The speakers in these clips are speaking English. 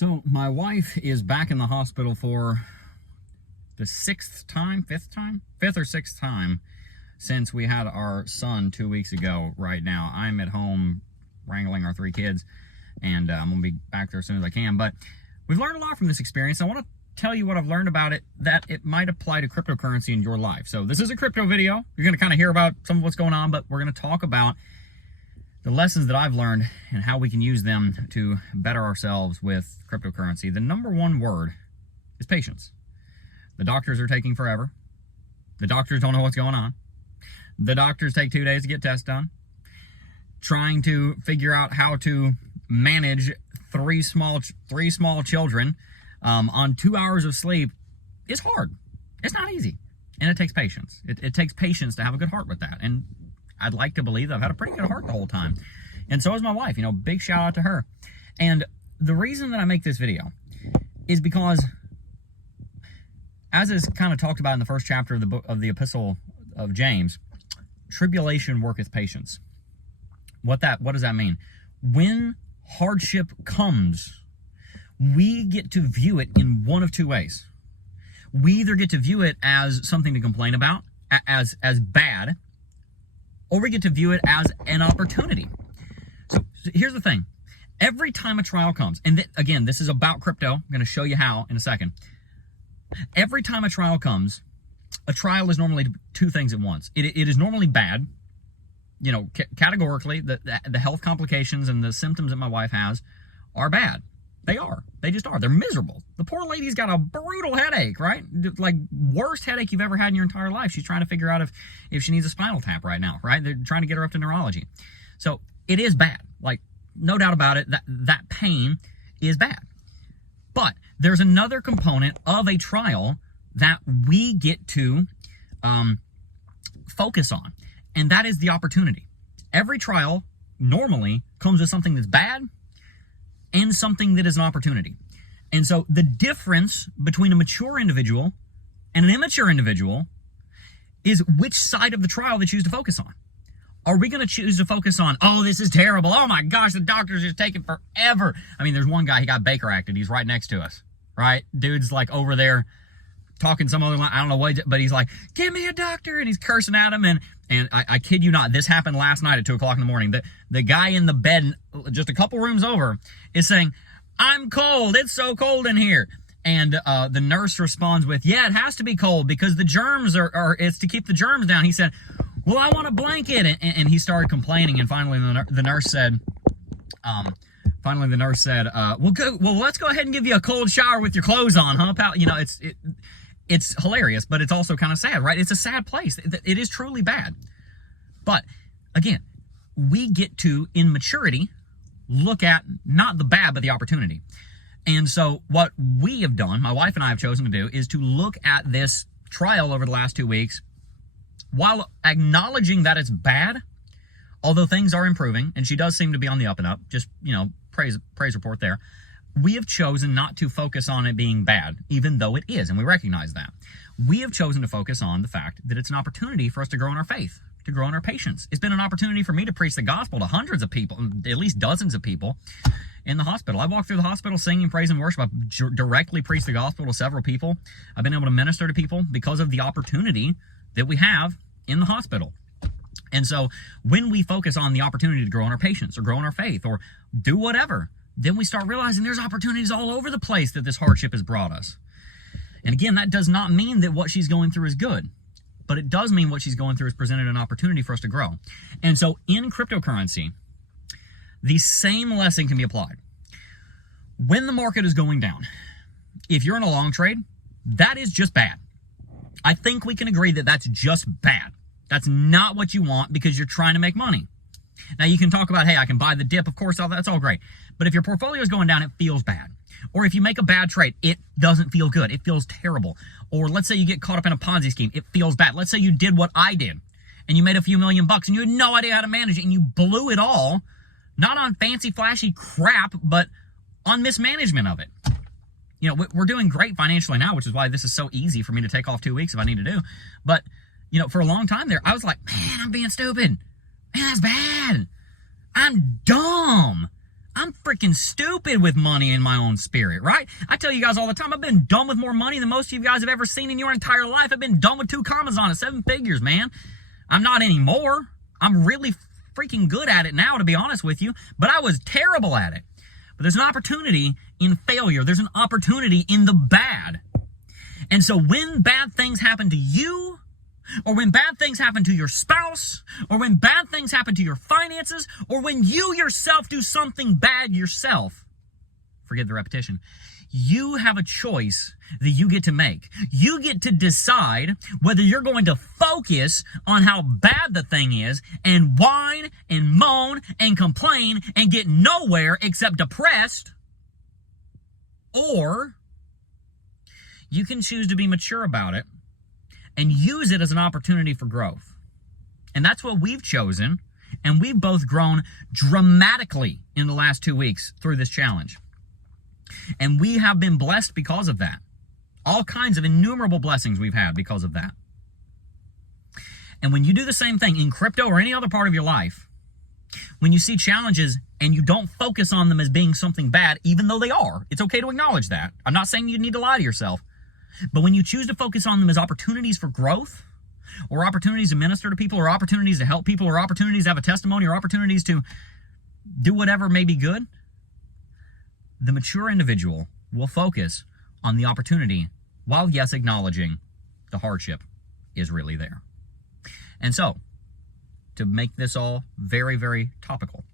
So my wife is back in the hospital for the fifth or sixth time since we had our son 2 weeks ago. Right now, I'm at home wrangling our 3 kids, and I'm gonna be back there as soon as I can. But we've learned a lot from this experience. I want to tell you what I've learned about it, that it might apply to cryptocurrency in your life. So this is a crypto video. You're going to kind of hear about some of what's going on, but we're going to talk about the lessons that I've learned and how we can use them to better ourselves with cryptocurrency. The number one word is patience. The doctors are taking forever. The doctors don't know what's going on. The doctors take 2 days to get tests done. Trying to figure out how to manage three small children on 2 hours of sleep is hard. It's not easy. And it takes patience. It takes patience to have a good heart with that. And I'd like to believe that I've had a pretty good heart the whole time. And so is my wife. You know, big shout out to her. And the reason that I make this video is because, as is kind of talked about in the first chapter of the book of the Epistle of James, tribulation worketh patience. What does that mean? When hardship comes, we get to view it in one of two ways. We either get to view it as something to complain about, as bad, or we get to view it as an opportunity. So here's the thing. Every time a trial comes, and again, this is about crypto. I'm going to show you how in a second. Every time a trial comes, a trial is normally two things at once. It is normally bad. You know, categorically, the health complications and the symptoms that my wife has are bad. They are. They just are. They're miserable. The poor lady's got a brutal headache, right? Like, worst headache you've ever had in your entire life. She's trying to figure out if she needs a spinal tap right now, right? They're trying to get her up to neurology. So it is bad. Like, no doubt about it, that pain is bad. But there's another component of a trial that we get to focus on, and that is the opportunity. Every trial normally comes with something that's bad and something that is an opportunity. And so the difference between a mature individual and an immature individual is which side of the trial they choose to focus on. Are we going to choose to focus on, oh, this is terrible, oh my gosh, the doctor's just taking forever? I mean, there's one guy, he got Baker acted, he's right next to us, right? Dude's like over there talking some other line, I don't know what, but he's like, give me a doctor, and he's cursing at him, and I kid you not, this happened last night at 2 o'clock in the morning. The guy in the bed, just a couple rooms over, is saying, I'm cold, it's so cold in here. And the nurse responds with, yeah, it has to be cold because the germs it's to keep the germs down. He said, well, I want a blanket, and he started complaining, and finally the nurse said, well, let's go ahead and give you a cold shower with your clothes on, huh, pal? You know, it's hilarious, but it's also kind of sad, right? It's a sad place. It is truly bad. But again, we get to, in maturity, look at not the bad, but the opportunity. And so what we have done, my wife and I have chosen to do, is to look at this trial over the last 2 weeks while acknowledging that it's bad, although things are improving, and she does seem to be on the up and up, just, you know, praise report there. We have chosen not to focus on it being bad, even though it is, and we recognize that. We have chosen to focus on the fact that it's an opportunity for us to grow in our faith, to grow in our patience. It's been an opportunity for me to preach the gospel to hundreds of people, at least dozens of people in the hospital. I walked through the hospital singing praise and worship. I've directly preached the gospel to several people. I've been able to minister to people because of the opportunity that we have in the hospital. And so when we focus on the opportunity to grow in our patience or grow in our faith or do whatever, then we start realizing there's opportunities all over the place that this hardship has brought us. And again, that does not mean that what she's going through is good, but it does mean what she's going through has presented an opportunity for us to grow. And so in cryptocurrency, the same lesson can be applied. When the market is going down, if you're in a long trade, that is just bad. I think we can agree that that's just bad. That's not what you want because you're trying to make money. Now, you can talk about, hey, I can buy the dip. Of course, that's all great. But if your portfolio is going down, it feels bad. Or if you make a bad trade, it doesn't feel good. It feels terrible. Or let's say you get caught up in a Ponzi scheme. It feels bad. Let's say you did what I did and you made a few $1 million and you had no idea how to manage it and you blew it all, not on fancy, flashy crap, but on mismanagement of it. You know, we're doing great financially now, which is why this is so easy for me to take off 2 weeks if I need to do. But, you know, for a long time there, I was like, man, I'm being stupid. Man, that's bad. I'm dumb. I'm freaking stupid with money in my own spirit, right? I tell you guys all the time, I've been done with more money than most of you guys have ever seen in your entire life. I've been done with 2 commas on it, 7 figures, man. I'm not anymore. I'm really freaking good at it now, to be honest with you, but I was terrible at it. But there's an opportunity in failure. There's an opportunity in the bad. And so when bad things happen to you, or when bad things happen to your spouse, or when bad things happen to your finances, or when you yourself do something bad yourself, forgive the repetition, you have a choice that you get to make. You get to decide whether you're going to focus on how bad the thing is and whine and moan and complain and get nowhere except depressed, or you can choose to be mature about it and use it as an opportunity for growth. And that's what we've chosen, and we've both grown dramatically in the last 2 weeks through this challenge. And we have been blessed because of that. All kinds of innumerable blessings we've had because of that. And when you do the same thing in crypto or any other part of your life, when you see challenges and you don't focus on them as being something bad, even though they are, it's okay to acknowledge that. I'm not saying you need to lie to yourself. But when you choose to focus on them as opportunities for growth, or opportunities to minister to people, or opportunities to help people, or opportunities to have a testimony, or opportunities to do whatever may be good, the mature individual will focus on the opportunity while, yes, acknowledging the hardship is really there. And so, to make this all very, very topical,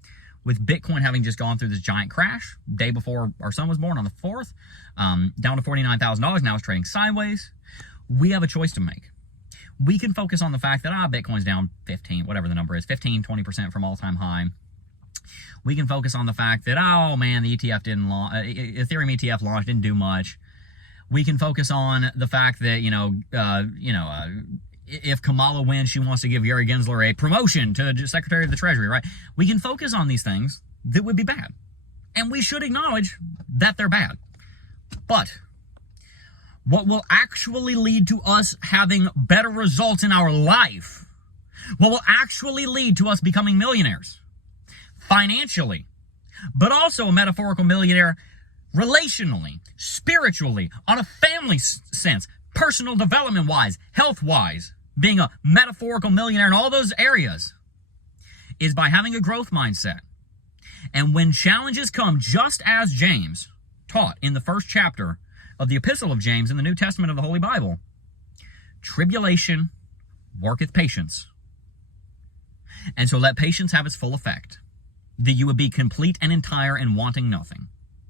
with Bitcoin having just gone through this giant crash, day before our son was born on the 4th, down to $49,000, now it's trading sideways, we have a choice to make. We can focus on the fact that, Bitcoin's down 15, whatever the number is, 15, 20% from all-time high. We can focus on the fact that, oh man, the ETF didn't launch, Ethereum ETF launched, didn't do much. We can focus on the fact that, if Kamala wins, she wants to give Gary Gensler a promotion to Secretary of the Treasury, right? We can focus on these things that would be bad. And we should acknowledge that they're bad. But what will actually lead to us having better results in our life, what will actually lead to us becoming millionaires, financially, but also a metaphorical millionaire relationally, spiritually, on a family sense, personal development-wise, health-wise, being a metaphorical millionaire in all those areas, is by having a growth mindset. And when challenges come, just as James taught in the 1st chapter of the Epistle of James in the New Testament of the Holy Bible, tribulation worketh patience. And so let patience have its full effect, that you would be complete and entire and wanting nothing,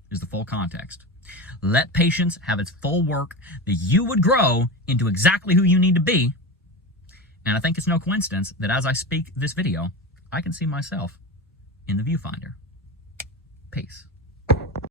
is the full context. Let patience have its full work, that you would grow into exactly who you need to be. And I think it's no coincidence that as I speak this video, I can see myself in the viewfinder. Peace.